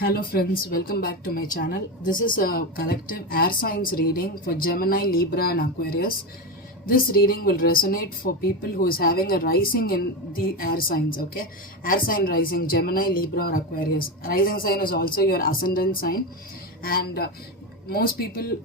Hello friends, welcome back to my channel. This is a collective air signs reading for Gemini, Libra and Aquarius. This reading will resonate for people who is having a rising in the air signs, okay? Air sign rising, Gemini, Libra or Aquarius. Rising sign is also your ascendant sign, and most people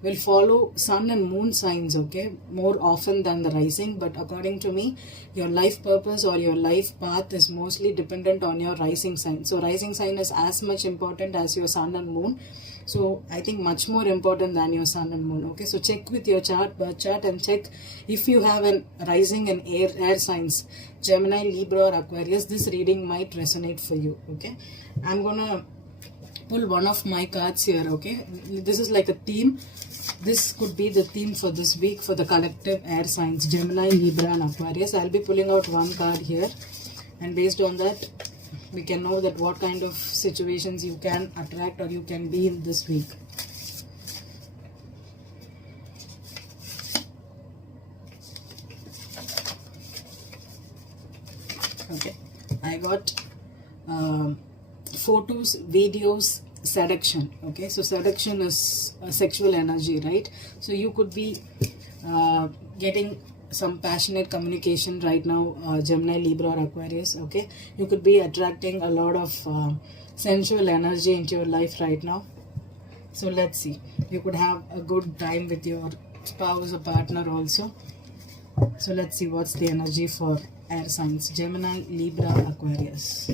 will follow sun and moon signs, okay, more often than the rising. But according to me, your life purpose or your life path is mostly dependent on your rising sign. So rising sign is as much important as your sun and moon, so I think much more important than your sun and moon. Okay, so check with your birth chart and check if you have an rising in air signs, Gemini, Libra or Aquarius. This reading might resonate for you. Okay, I'm gonna pull one of my cards here. Okay, this is like a theme. This could be the theme for this week for the collective air signs, Gemini, Libra and Aquarius. I'll be pulling out one card here, and based on that we can know that what kind of situations you can attract or you can be in this week. Okay, I got photos, videos, seduction. Okay, so seduction is a sexual energy, right? So you could be getting some passionate communication right now, Gemini, Libra or Aquarius. Okay, you could be attracting a lot of sensual energy into your life right now. So let's see, you could have a good time with your spouse or partner also. So let's see what's the energy for air signs, Gemini, Libra, Aquarius.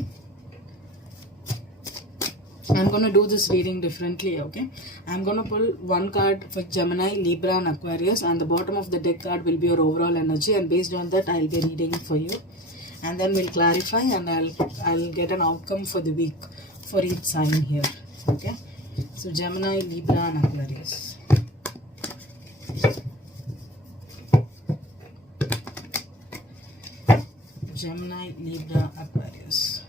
I'm going to do this reading differently. Okay, I'm going to pull one card for Gemini, Libra and Aquarius, and the bottom of the deck card will be your overall energy, and based on that I'll be reading for you, and then we'll clarify and I'll get an outcome for the week for each sign here. Okay, so Gemini, Libra and Aquarius. Gemini, Libra, Aquarius.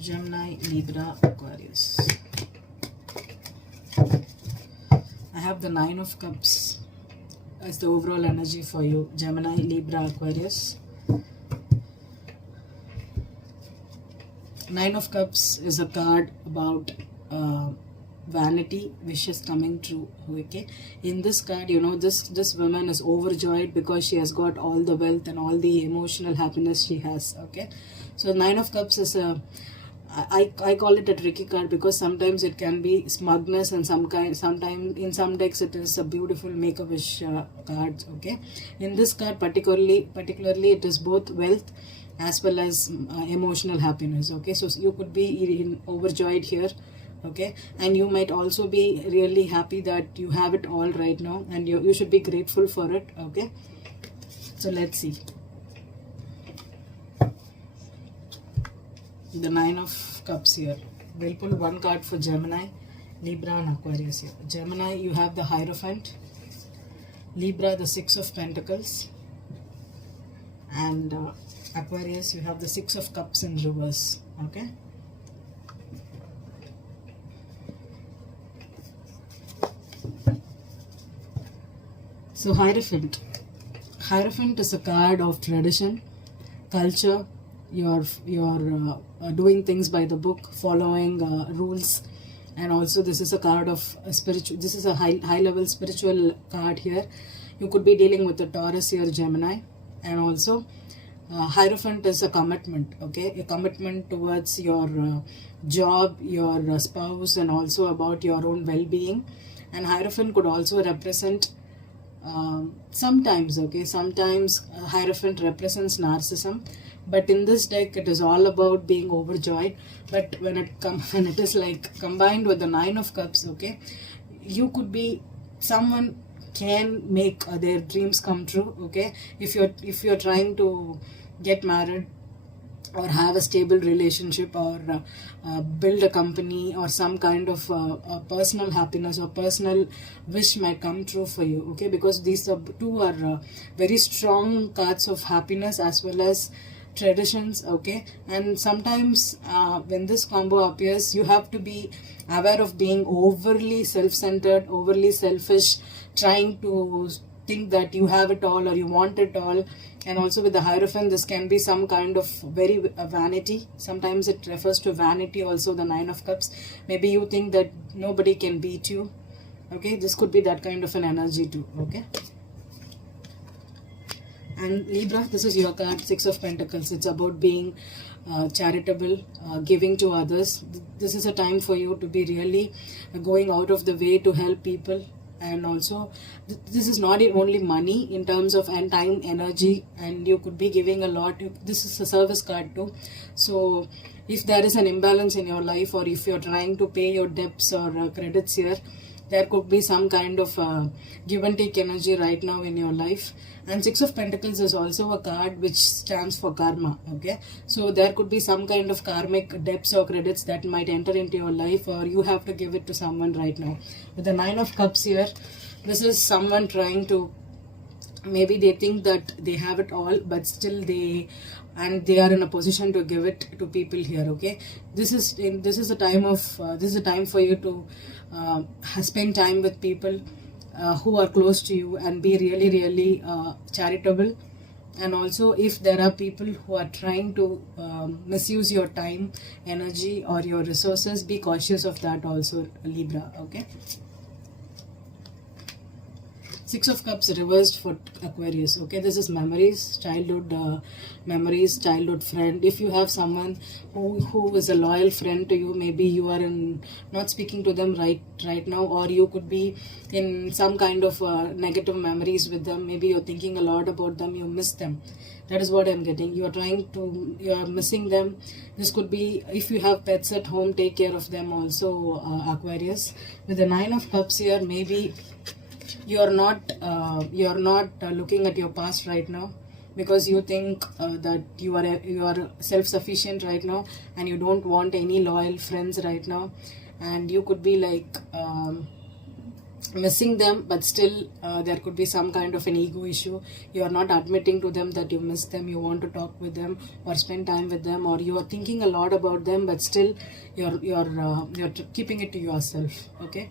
Gemini, Libra, Aquarius. I have the Nine of Cups as the overall energy for you, Gemini, Libra, Aquarius. Nine of Cups is a card about vanity, wishes coming true. Okay, in this card, you know, this woman is overjoyed because she has got all the wealth and all the emotional happiness she has. Okay, so Nine of Cups is a, I call it a tricky card because sometimes it can be smugness, and sometimes in some decks it is a beautiful make-a-wish card. Okay, in this card particularly it is both wealth as well as emotional happiness. Okay, so you could be overjoyed here. Okay, and you might also be really happy that you have it all right now, and you should be grateful for it. Okay, so let's see the Nine of Cups here. We'll pull one card for Gemini, Libra and Aquarius here. Gemini, you have the Hierophant. Libra, the Six of Pentacles. And Aquarius, you have the Six of Cups in reverse. Okay, so Hierophant is a card of tradition, culture. You're doing things by the book, following rules, and also this is a card of spiritual. This is a high level spiritual card here. You could be dealing with the Taurus here, Gemini, and also Hierophant is a commitment. Okay, a commitment towards your job, your spouse, and also about your own well-being. And Hierophant could also represent sometimes. Okay, sometimes Hierophant represents narcissism, but in this deck it is all about being overjoyed. But when it is like combined with the Nine of Cups, okay, you could be someone can make their dreams come true. Okay, if you're trying to get married or have a stable relationship, or build a company, or some kind of personal happiness or personal wish might come true for you. Okay, because these two are very strong cards of happiness as well as traditions, okay? And sometimes when this combo appears, you have to be aware of being overly self-centered, overly selfish, trying to think that you have it all or you want it all. And also with the Hierophant, this can be some kind of very vanity. Sometimes it refers to vanity also, the Nine of Cups. Maybe you think that nobody can beat you, okay? This could be that kind of an energy too, okay? And Libra, this is your card, Six of Pentacles. It's about being charitable, giving to others. This is a time for you to be really going out of the way to help people. And also, this is not only money in terms of and time, energy, and you could be giving a lot. This is a service card too. So if there is an imbalance in your life, or if you're trying to pay your debts or credits here, there could be some kind of give and take energy right now in your life. And Six of Pentacles is also a card which stands for karma, okay? So there could be some kind of karmic debts or credits that might enter into your life, or you have to give it to someone right now. With the Nine of Cups here, this is someone trying to, maybe they think that they have it all, but still they are in a position to give it to people here, okay? This is a time for you to spend time with people who are close to you, and be really charitable. And also, if there are people who are trying to misuse your time, energy, or your resources, be cautious of that also, Libra, okay? Six of Cups reversed for Aquarius, okay? This is memories, childhood memories, childhood friend. If you have someone who is a loyal friend to you, maybe you are not speaking to them right now, or you could be in some kind of negative memories with them. Maybe you're thinking a lot about them, you miss them. That is what I'm getting. You are missing them. This could be, if you have pets at home, take care of them also, Aquarius. With the Nine of Cups here, maybe you're not looking at your past right now, because you think that you are self-sufficient right now, and you don't want any loyal friends right now, and you could be like missing them, but still there could be some kind of an ego issue. You are not admitting to them that you miss them, you want to talk with them or spend time with them, or you are thinking a lot about them, but still you're keeping it to yourself, okay?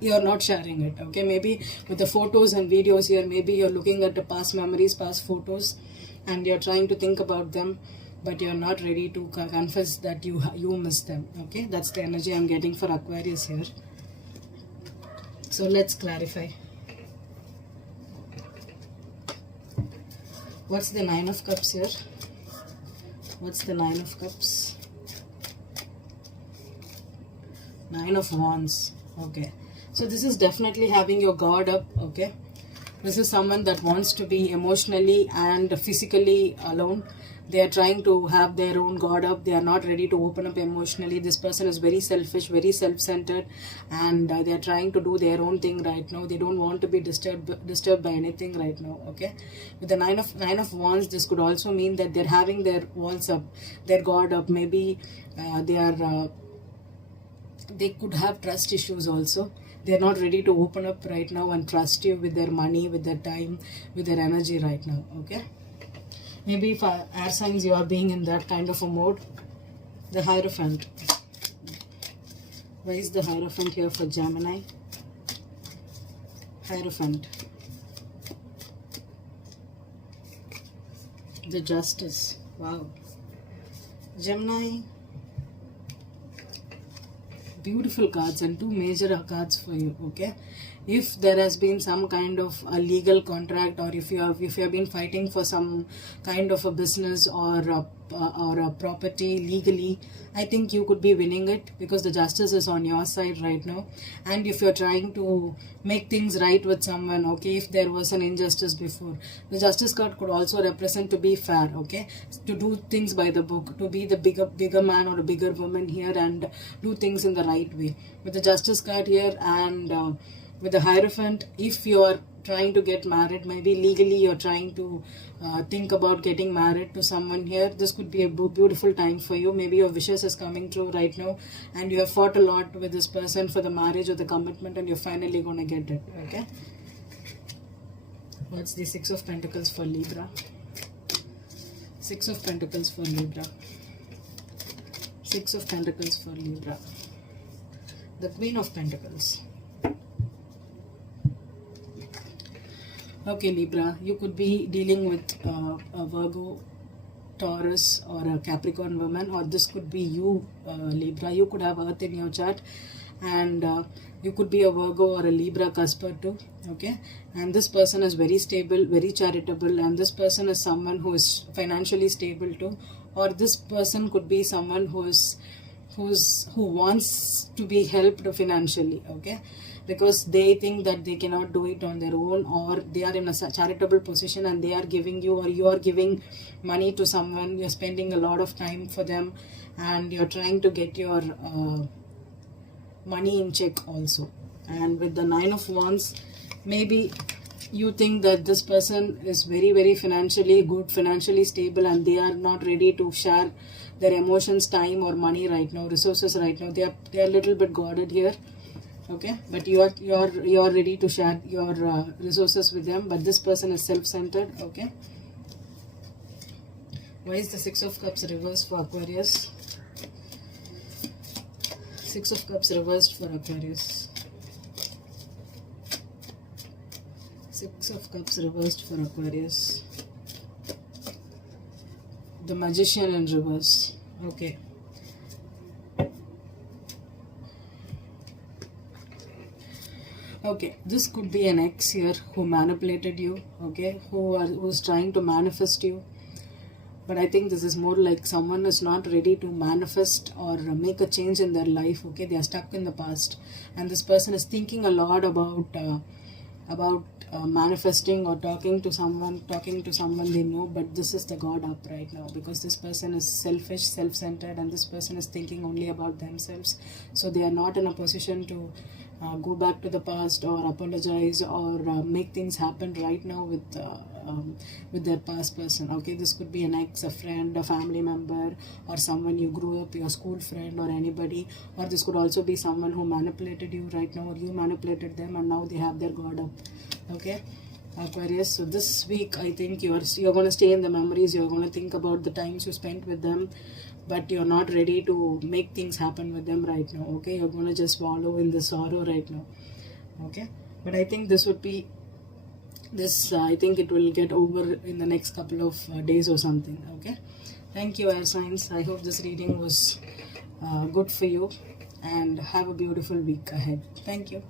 You're not sharing it, okay? Maybe with the photos and videos here, maybe you're looking at the past memories, past photos, and you're trying to think about them, but you're not ready to confess that you miss them, okay? That's the energy I'm getting for Aquarius here. So let's clarify. What's the Nine of Cups here? What's the Nine of Cups? Nine of Wands, okay? So this is definitely having your guard up, okay? This is someone that wants to be emotionally and physically alone. They are trying to have their own guard up. They are not ready to open up emotionally. This person is very selfish, very self-centered, and they are trying to do their own thing right now. They don't want to be disturbed by anything right now, okay? With the Nine of Wands, this could also mean that they're having their walls up, their guard up. Maybe they could have trust issues also. They're not ready to open up right now and trust you with their money, with their time, with their energy right now, okay? Maybe for air signs, you are being in that kind of a mode. The Hierophant. Why is the Hierophant here for Gemini? Hierophant. The Justice. Wow. Gemini. Beautiful cards, and two major cards for you, okay? If there has been some kind of a legal contract, or if you have been fighting for some kind of a business or a property legally, I think you could be winning it, because the Justice is on your side right now. And if you're trying to make things right with someone, okay, if there was an injustice before, the Justice card could also represent to be fair, okay, to do things by the book, to be the bigger man or a bigger woman here and do things in the right way. With the Justice card here and with the Hierophant, if you are trying to get married, maybe legally you're trying to think about getting married to someone here, this could be a beautiful time for you. Maybe your wishes is coming true right now, and you have fought a lot with this person for the marriage or the commitment, and you're finally going to get it, okay? What's the Six of Pentacles for Libra? Six of Pentacles for Libra. Six of Pentacles for Libra. The Queen of Pentacles. Okay, Libra, you could be dealing with a Virgo, Taurus, or a Capricorn woman, or this could be you, Libra. You could have Earth in your chart, and you could be a Virgo or a Libra cusper too. Okay, and this person is very stable, very charitable, and this person is someone who is financially stable too, or this person could be someone who wants to be helped financially. Okay, because they think that they cannot do it on their own, or they are in a charitable position and they are giving you, or you are giving money to someone, you're spending a lot of time for them, and you're trying to get your money in check also. And with the Nine of Wands, maybe you think that this person is very, very financially good, financially stable, and they are not ready to share their emotions, time, or money right now, resources right now. They are a little bit guarded here. Okay, but you are ready to share your resources with them, but this person is self-centered. Okay, why is the Six of Cups reversed for Aquarius? Six of Cups reversed for Aquarius. Six of Cups reversed for Aquarius. The Magician in reverse. Okay. Okay, this could be an ex here who manipulated you, okay, who's trying to manifest you. But I think this is more like someone is not ready to manifest or make a change in their life, okay. They are stuck in the past, and this person is thinking a lot about manifesting or talking to someone they know. But this is the God up right now, because this person is selfish, self-centered, and this person is thinking only about themselves. So they are not in a position to go back to the past or apologize or make things happen right now with their past person. Okay, this could be an ex, a friend, a family member, or someone you grew up, your school friend, or anybody. Or this could also be someone who manipulated you right now, or you manipulated them, and now they have their guard up. Okay, Aquarius. So this week, I think you're going to stay in the memories. You're going to think about the times you spent with them, but you're not ready to make things happen with them right now. Okay, you're going to just wallow in the sorrow right now. Okay, but I think this would be I think it will get over in the next couple of days or something. Okay, thank you, air signs. I hope this reading was good for you, and have a beautiful week ahead. Thank you.